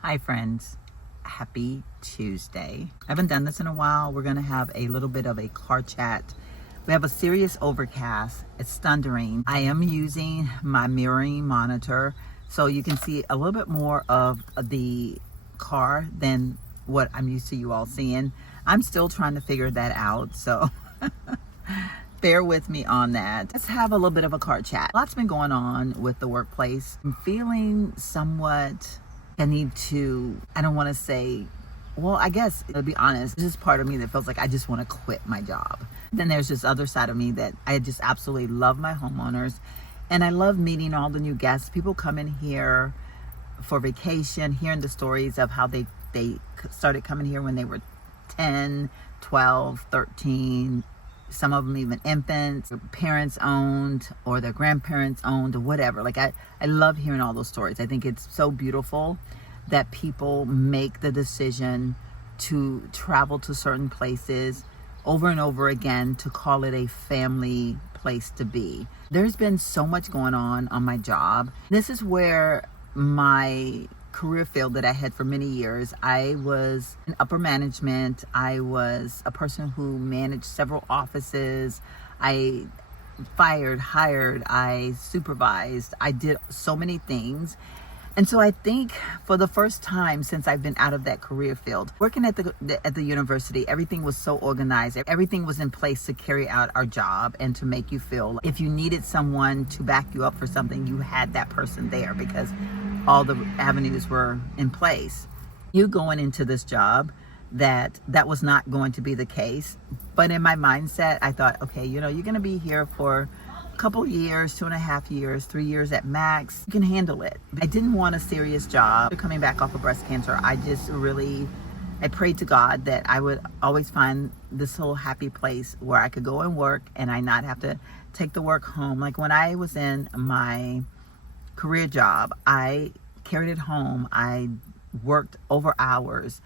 Hi friends, happy Tuesday. I haven't done this in a while. We're gonna have a little bit of a car chat. We have a serious overcast. It's thundering. I am using my mirroring monitor so you can see a little bit more of the car than what I'm used to you all seeing. I'm still trying to figure that out, so bear with me on that. Let's have a little bit of a car chat. Lots been going on with the workplace. I'm feeling somewhat, I don't want to say, well, I guess, to be honest, there's this part of me that feels like I just want to quit my job. Then there's this other side of me that I just absolutely love my homeowners, and I love meeting all the new guests. People come in here for vacation, hearing the stories of how they started coming here when they were 10, 12, 13, some of them even infants, parents owned or their grandparents owned or whatever. Like I love hearing all those stories. I think it's so beautiful that people make the decision to travel to certain places over and over again to call it a family place to be. There's been so much going on my job. This is where my career field that I had for many years. I was in upper management. I was a person who managed several offices. I fired, hired, I supervised. I did so many things. And so I think for the first time since I've been out of that career field, working at the university, everything was so organized. Everything was in place to carry out our job and to make you feel like if you needed someone to back you up for something, you had that person there because all the avenues were in place. You going into this job, that was not going to be the case. But in my mindset, I thought, okay, you're going to be here for couple years, 2.5 years, 3 years at max. You can handle it. I didn't want a serious job. Coming back off of breast cancer, I prayed to God that I would always find this whole happy place where I could go and work and I not have to take the work home. Like when I was in my career job, I carried it home. I worked over hours.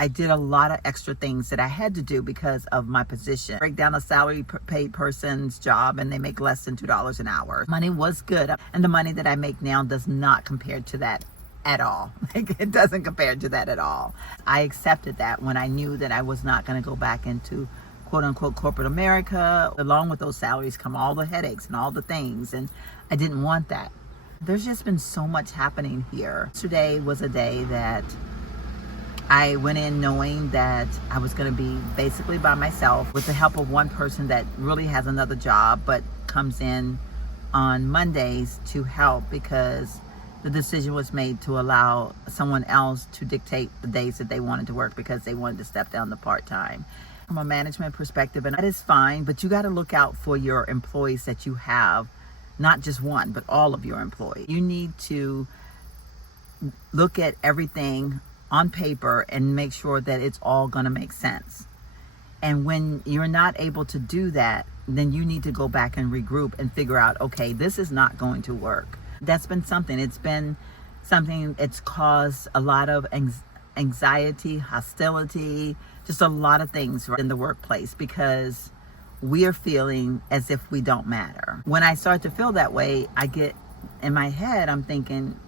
I did a lot of extra things that I had to do because of my position. Break down a salary paid person's job and they make less than $2 an hour. Money was good, and the money that I make now does not compare to that at all. Like, it doesn't compare to that at all. I accepted that when I knew that I was not going to go back into quote unquote corporate America. Along with those salaries come all the headaches and all the things, and I didn't want that. There's just been so much happening here. Yesterday was a day that I went in knowing that I was going to be basically by myself with the help of one person that really has another job but comes in on Mondays to help because the decision was made to allow someone else to dictate the days that they wanted to work because they wanted to step down to part-time. From a management perspective, and that is fine, but you got to look out for your employees that you have, not just one, but all of your employees. You need to look at everything on paper and make sure that it's all going to make sense. And when you're not able to do that, then you need to go back and regroup and figure out, okay, this is not going to work. That's been something. It's caused a lot of anxiety, hostility, just a lot of things in the workplace because we are feeling as if we don't matter. When I start to feel that way, I get in my head, I'm thinking,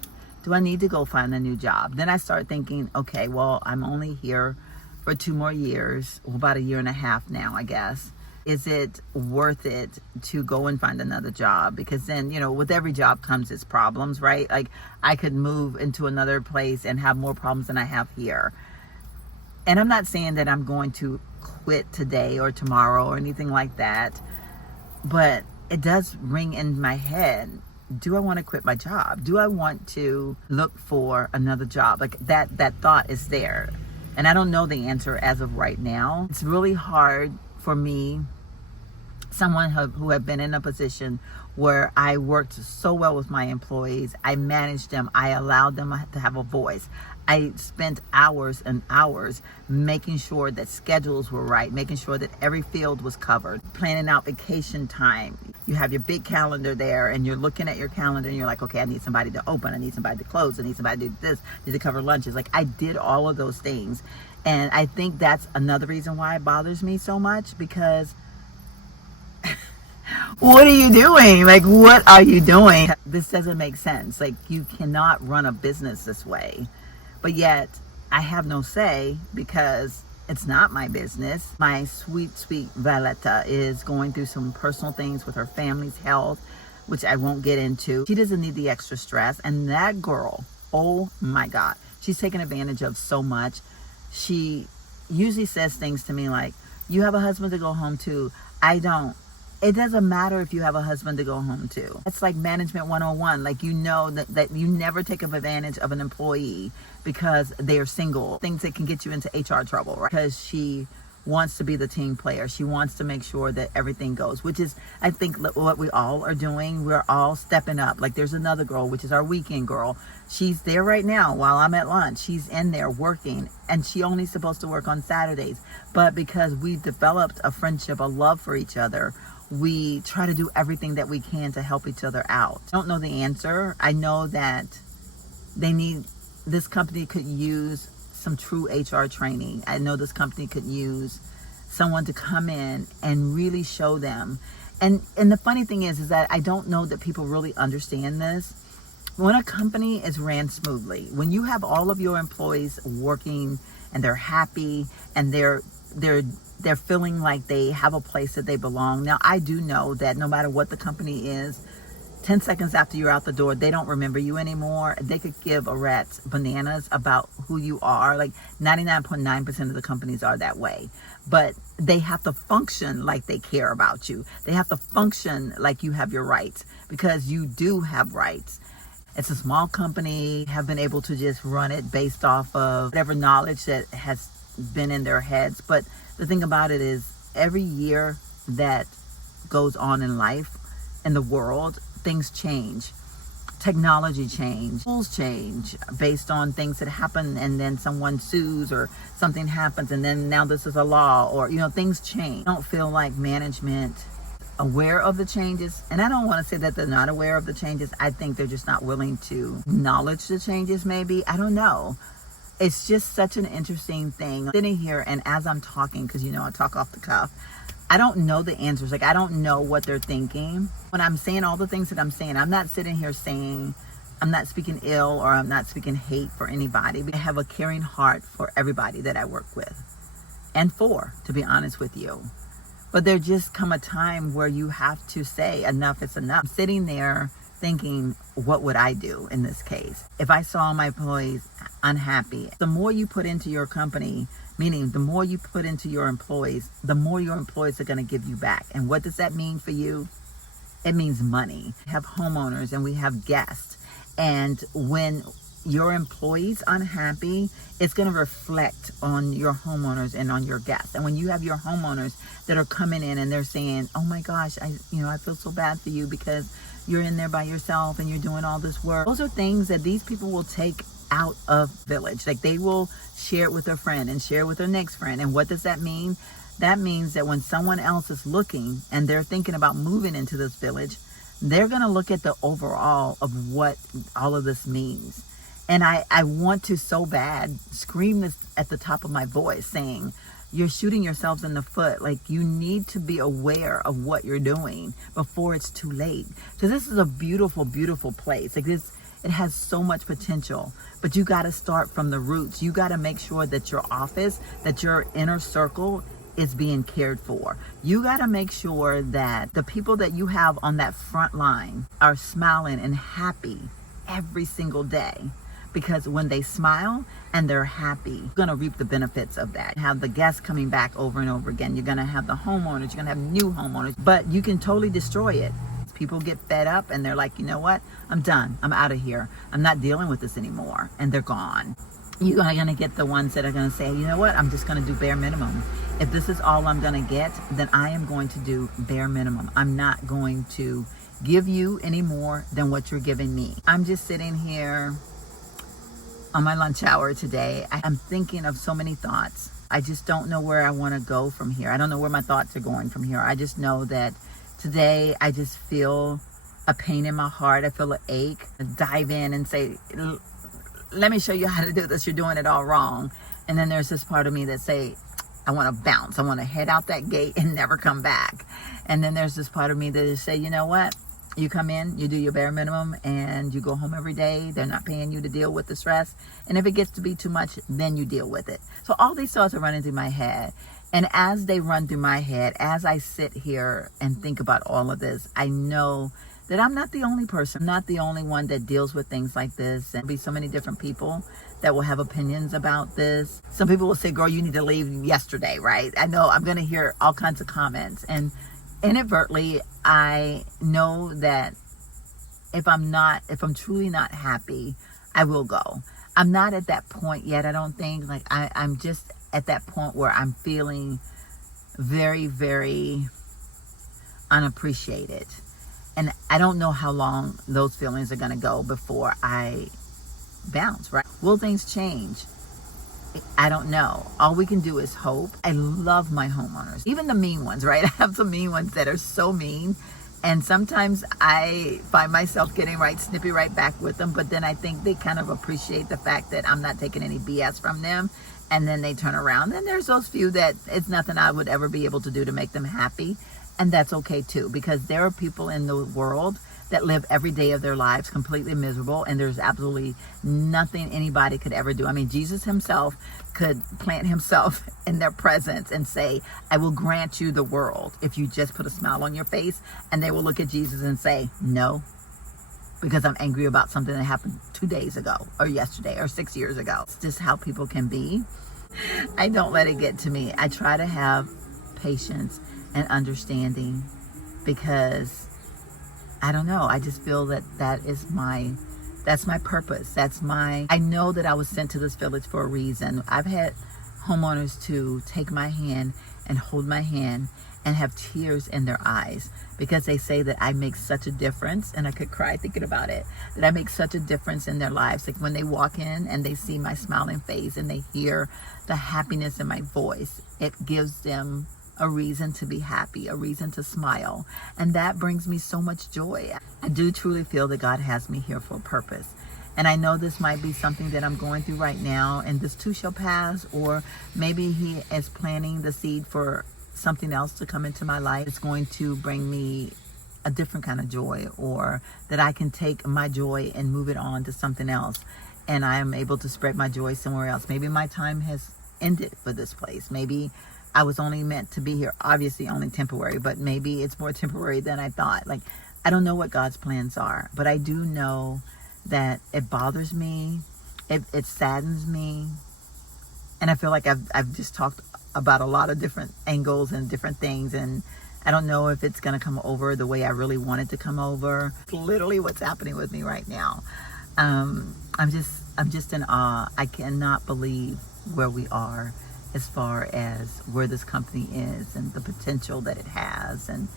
do I need to go find a new job? Then I start thinking, okay, well, I'm only here for 2 more years, well, about 1.5 years now, I guess. Is it worth it to go and find another job? Because then, with every job comes its problems, right? Like I could move into another place and have more problems than I have here. And I'm not saying that I'm going to quit today or tomorrow or anything like that, but it does ring in my head. Do I want to quit my job? Do I want to look for another job? Like that thought is there. And I don't know the answer as of right now. It's really hard for me, someone who have been in a position where I worked so well with my employees. I managed them. I allowed them to have a voice. I spent hours and hours making sure that schedules were right, making sure that every field was covered, planning out vacation time. You have your big calendar there and you're looking at your calendar and you're like, okay, I need somebody to open, I need somebody to close, I need somebody to do this, I need to cover lunches. Like I did all of those things. And I think that's another reason why it bothers me so much, because what are you doing? Like, what are you doing? This doesn't make sense. Like, you cannot run a business this way. But yet, I have no say because it's not my business. My sweet, sweet Violetta is going through some personal things with her family's health, which I won't get into. She doesn't need the extra stress. And that girl, oh my God, she's taken advantage of so much. She usually says things to me like, you have a husband to go home to. I don't. It doesn't matter if you have a husband to go home to. It's like management 101. Like, you know that you never take advantage of an employee because they are single. Things that can get you into HR trouble, right? Because she wants to be the team player. She wants to make sure that everything goes, which is, I think, what we all are doing. We're all stepping up. Like, there's another girl, which is our weekend girl. She's there right now while I'm at lunch. She's in there working, and she only supposed to work on Saturdays. But because we've developed a friendship, a love for each other, we try to do everything that we can to help each other out. I don't know the answer. I know that this company could use some true HR training. I know this company could use someone to come in and really show them. And the funny thing is that I don't know that people really understand this. When a company is ran smoothly, when you have all of your employees working and they're happy and they're feeling like they have a place that they belong. Now, I do know that no matter what the company is, 10 seconds after you're out the door, they don't remember you anymore. They could give a rat's bananas about who you are. Like 99.9% of the companies are that way. But they have to function like they care about you. They have to function like you have your rights, because you do have rights. It's a small company, have been able to just run it based off of whatever knowledge that has been in their heads. But the thing about it is, every year that goes on in life, in the world, things change. Technology change, rules change based on things that happen, and then someone sues or something happens, and then now this is a law, or things change. I don't feel like management aware of the changes, and I don't want to say that they're not aware of the changes. I think they're just not willing to acknowledge the changes. Maybe, I don't know. It's just such an interesting thing. I'm sitting here, and as I'm talking, because I talk off the cuff, I don't know the answers. Like, I don't know what they're thinking. When I'm saying all the things that I'm saying, I'm not sitting here saying, I'm not speaking ill or I'm not speaking hate for anybody. I have a caring heart for everybody that I work with, and to be honest with you. But there just come a time where you have to say enough is enough. I'm sitting there thinking, what would I do in this case? If I saw my employees unhappy, the more you put into your company, meaning the more you put into your employees, the more your employees are going to give you back. And what does that mean for you? It means money. We have homeowners and we have guests. And when your employees unhappy, it's going to reflect on your homeowners and on your guests. And when you have your homeowners that are coming in and they're saying, oh my gosh, I feel so bad for you because you're in there by yourself and you're doing all this work. Those are things that these people will take out of village. Like, they will share it with their friend and share it with their next friend. And what does that mean? That means that when someone else is looking and they're thinking about moving into this village, they're going to look at the overall of what all of this means. And I want to so bad scream this at the top of my voice, saying, you're shooting yourselves in the foot. Like, you need to be aware of what you're doing before it's too late. So this is a beautiful, beautiful place. Like, this, it has so much potential, but you got to start from the roots. You got to make sure that your office, that your inner circle is being cared for. You got to make sure that the people that you have on that front line are smiling and happy every single day. Because when they smile and they're happy, you're going to reap the benefits of that. Have the guests coming back over and over again. You're going to have the homeowners. You're going to have new homeowners. But you can totally destroy it. People get fed up and they're like, you know what? I'm done. I'm out of here. I'm not dealing with this anymore. And they're gone. You are going to get the ones that are going to say, you know what? I'm just going to do bare minimum. If this is all I'm going to get, then I am going to do bare minimum. I'm not going to give you any more than what you're giving me. I'm just sitting here on my lunch hour today. I'm thinking of so many thoughts. I just don't know where I want to go from here. I don't know where my thoughts are going from here. I just know that today I just feel a pain in my heart. I feel an ache. Dive in and say, let me show you how to do this. You're doing it all wrong. And then there's this part of me that say, I want to bounce. I want to head out that gate and never come back. And then there's this part of me that is say, you know what? You come in, you do your bare minimum, and you go home every day. They're not paying you to deal with the stress. And if it gets to be too much, then you deal with it. So all these thoughts are running through my head. And as they run through my head, as I sit here and think about all of this, I know that I'm not the only person. I'm not the only one that deals with things like this. And there'll be so many different people that will have opinions about this. Some people will say, girl, you need to leave yesterday, right? I know I'm going to hear all kinds of comments. And inadvertently, I know that if I'm truly not happy, I will go. I'm not at that point yet, I don't think. Like I'm just at that point where I'm feeling very, very unappreciated. And I don't know how long those feelings are going to go before I bounce, right? Will things change? I don't know. All we can do is hope. I love my homeowners, even the mean ones, right? I have some mean ones that are so mean. And sometimes I find myself getting snippy right back with them. But then I think they kind of appreciate the fact that I'm not taking any BS from them. And then they turn around. Then there's those few that it's nothing I would ever be able to do to make them happy. And that's okay too, because there are people in the world that live every day of their lives completely miserable, and there's absolutely nothing anybody could ever do. I mean, Jesus himself could plant himself in their presence and say, I will grant you the world if you just put a smile on your face. And they will look at Jesus and say, no, because I'm angry about something that happened 2 days ago or yesterday or 6 years ago. It's just how people can be. I don't let it get to me. I try to have patience and understanding, because I don't know, I just feel that that's my purpose. I know that I was sent to this village for a reason. I've had homeowners to take my hand and hold my hand and have tears in their eyes, because they say that I make such a difference, and I could cry thinking about it, that I make such a difference in their lives. Like when they walk in and they see my smiling face and they hear the happiness in my voice, it gives them a reason to be happy, a reason to smile. And that brings me so much joy. I do truly feel that God has me here for a purpose. And I know this might be something that I'm going through right now, and this too shall pass, or maybe he is planting the seed for something else to come into my life. It's going to bring me a different kind of joy, or that I can take my joy and move it on to something else, and I am able to spread my joy somewhere else. Maybe my time has ended for this place. Maybe I was only meant to be here, obviously only temporary, but maybe it's more temporary than I thought. Like, I don't know what God's plans are, but I do know that it bothers me, it saddens me, and I feel like I've just talked about a lot of different angles and different things, and I don't know if it's going to come over the way I really want it to come over. It's literally what's happening with me right now. I'm just in awe. I cannot believe where we are as far as where this company is and the potential that it has, and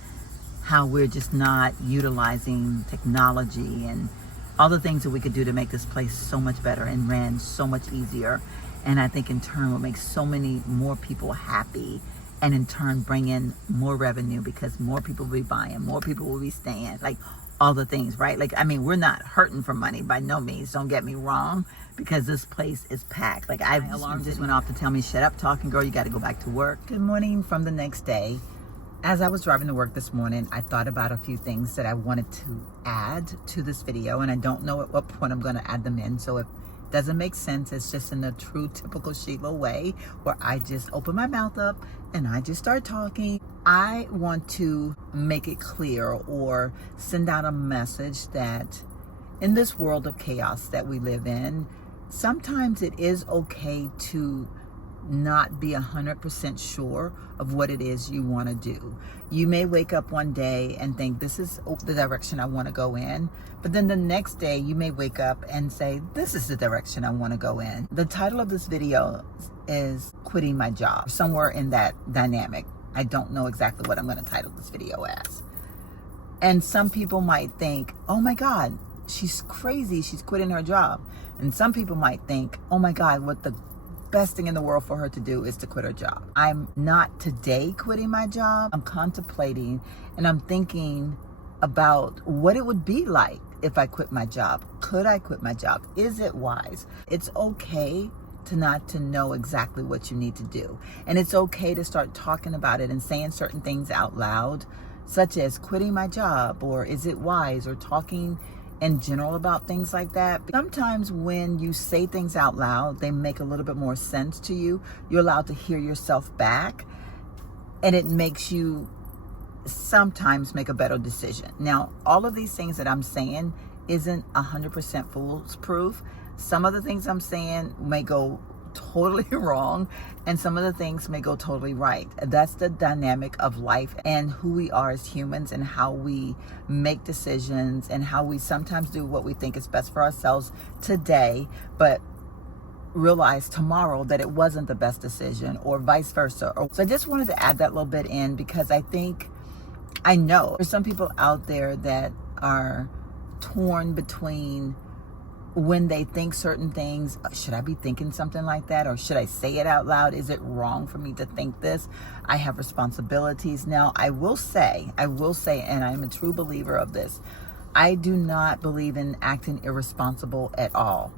how we're just not utilizing technology and all the things that we could do to make this place so much better and ran so much easier. And I think in turn will make so many more people happy, and in turn bring in more revenue, because more people will be buying, more people will be staying, like all the things, right? Like, I mean, we're not hurting for money by no means, don't get me wrong, because this place is packed. Like, my alarm just went off to tell me, shut up talking, girl, you got to go back to work. Good morning from the next day. As I was driving to work this morning, I thought about a few things that I wanted to add to this video, and I don't know at what point I'm going to add them in. So if it doesn't make sense, it's just in the true typical Sheila way, where I just open my mouth up and I just start talking. I want to make it clear or send out a message that in this world of chaos that we live in, sometimes it is okay to not be 100% sure of what it is you want to do. You may wake up one day and think, this is the direction I want to go in, but then the next day you may wake up and say, this is the direction I want to go in. The title of this video is Quitting My Job, somewhere in that dynamic. I don't know exactly what I'm going to title this video as. And some people might think, oh my God, she's crazy, she's quitting her job. And some people might think, oh my God, what the best thing in the world for her to do is to quit her job. I'm not today quitting my job. I'm contemplating and I'm thinking about what it would be like if I quit my job. Could I quit my job? Is it wise? It's okay to know exactly what you need to do. And it's okay to start talking about it and saying certain things out loud, such as quitting my job, or is it wise, or talking in general about things like that. Sometimes when you say things out loud, they make a little bit more sense to you. You're allowed to hear yourself back, and it makes you sometimes make a better decision. Now, all of these things that I'm saying isn't 100% foolproof. Some of the things I'm saying may go totally wrong, and some of the things may go totally right. That's the dynamic of life and who we are as humans, and how we make decisions, and how we sometimes do what we think is best for ourselves today, but realize tomorrow that it wasn't the best decision, or vice versa. So I just wanted to add that little bit in, because I know there's some people out there that are torn between when they think certain things. Should I be thinking something like that, or should I say it out loud? Is it wrong for me to think this? I have responsibilities. Now, I will say, and I'm a true believer of this, I do not believe in acting irresponsible at all.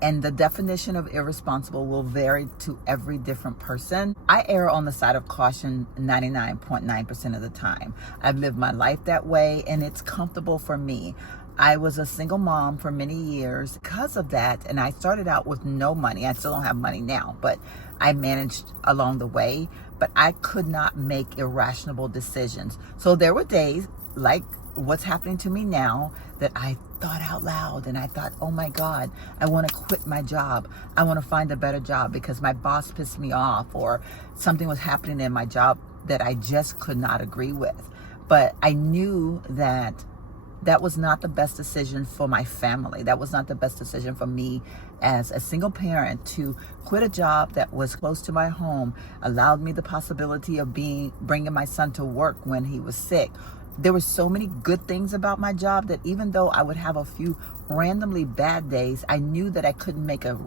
And the definition of irresponsible will vary to every different person. I err on the side of caution 99.9% of the time. I've lived my life that way, and it's comfortable for me. I was a single mom for many years because of that, and I started out with no money. I still don't have money now, but I managed along the way. But I could not make irrational decisions. So there were days, like what's happening to me now, that I thought out loud, and I thought, oh my God, I want to quit my job. I want to find a better job because my boss pissed me off, or something was happening in my job that I just could not agree with. But I knew that that was not the best decision for my family. That was not the best decision for me as a single parent. To quit a job that was close to my home allowed me the possibility of bringing my son to work when he was sick. There were so many good things about my job that even though I would have a few randomly bad days, I knew that I couldn't make a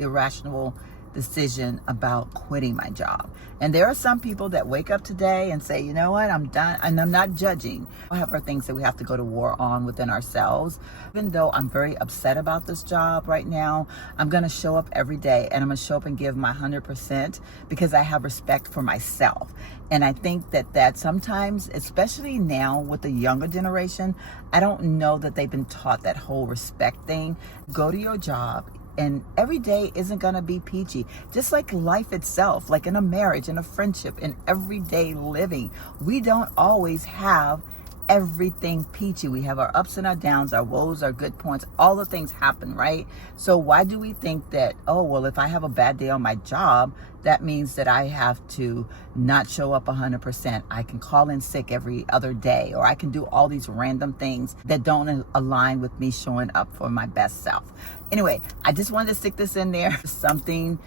irrational decision about quitting my job. And there are some people that wake up today and say, you know what, I'm done. And I'm not judging. However, things that we have to go to war on within ourselves. Even though I'm very upset about this job right now, I'm going to show up every day, and I'm going to show up and give my 100%, because I have respect for myself. And I think that sometimes, especially now with the younger generation, I don't know that they've been taught that whole respect thing. Go to your job, and every day isn't going to be peachy. Just like life itself, like in a marriage, in a friendship, in everyday living, we don't always have everything peachy. We have our ups and our downs, our woes, our good points. All the things happen, right? So why do we think that, oh, well, if I have a bad day on my job, that means that I have to not show up 100%. I can call in sick every other day, or I can do all these random things that don't align with me showing up for my best self. Anyway, I just wanted to stick this in there. Something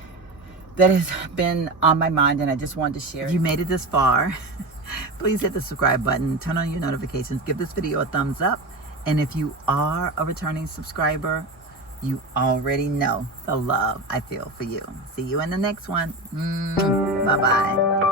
that has been on my mind, and I just wanted to share. If you made it this far, please hit the subscribe button, turn on your notifications, give this video a thumbs up. And if you are a returning subscriber, you already know the love I feel for you. See you in the next one. Bye-bye.